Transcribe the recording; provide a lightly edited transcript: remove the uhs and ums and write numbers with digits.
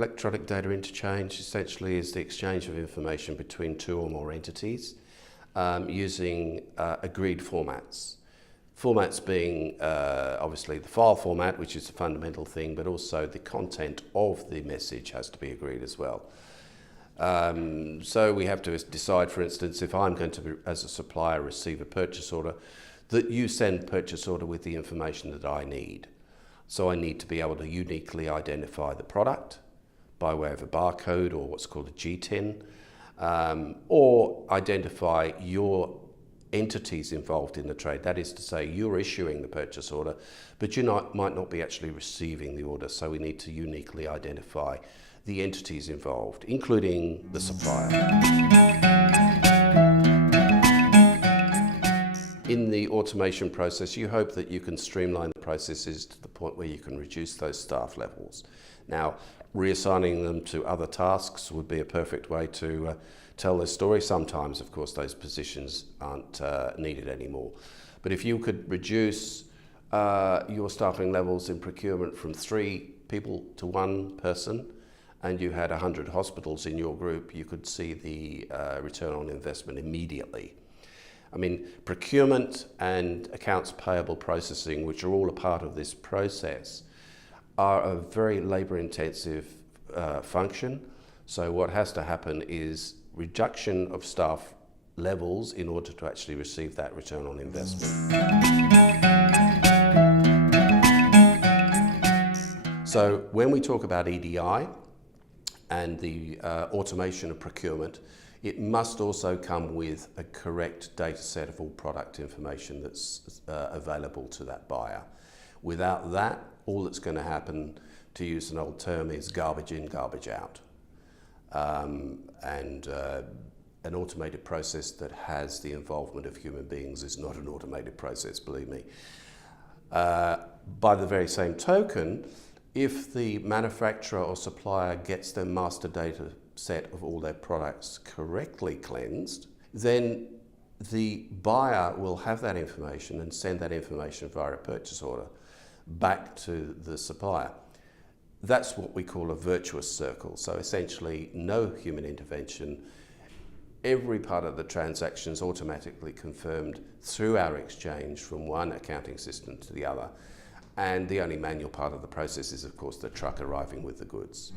Electronic Data Interchange essentially is the exchange of information between two or more entities using agreed formats. Formats being obviously the file format, which is the fundamental thing, but also the content of the message has to be agreed as well. So we have to decide, for instance, if I'm going to, as a supplier, receive a purchase order, that you send purchase order with the information that I need. So I need to be able to uniquely identify the product by way of a barcode or what's called a GTIN, or identify your entities involved in the trade. That is to say, you're issuing the purchase order, but you might not be actually receiving the order. So we need to uniquely identify the entities involved, including the supplier. In the automation process, you hope that you can streamline the processes to the point where you can reduce those staff levels. Now, reassigning them to other tasks would be a perfect way to tell their story. Sometimes, of course, those positions aren't needed anymore. But if you could reduce your staffing levels in procurement from 3 people to 1 person, and you had 100 hospitals in your group, you could see the return on investment immediately. I mean, procurement and accounts payable processing, which are all a part of this process, are a very labour-intensive function. So what has to happen is reduction of staff levels in order to actually receive that return on investment. So when we talk about EDI and the automation of procurement, it must also come with a correct data set of all product information that's available to that buyer. Without that, all that's going to happen, to use an old term, is garbage in, garbage out. An automated process that has the involvement of human beings is not an automated process, believe me. By the very same token, if the manufacturer or supplier gets their master data set of all their products correctly cleansed, then the buyer will have that information and send that information via a purchase order back to the supplier. That's what we call a virtuous circle. So essentially, no human intervention. Every part of the transaction is automatically confirmed through our exchange from one accounting system to the other. And the only manual part of the process is, of course, the truck arriving with the goods.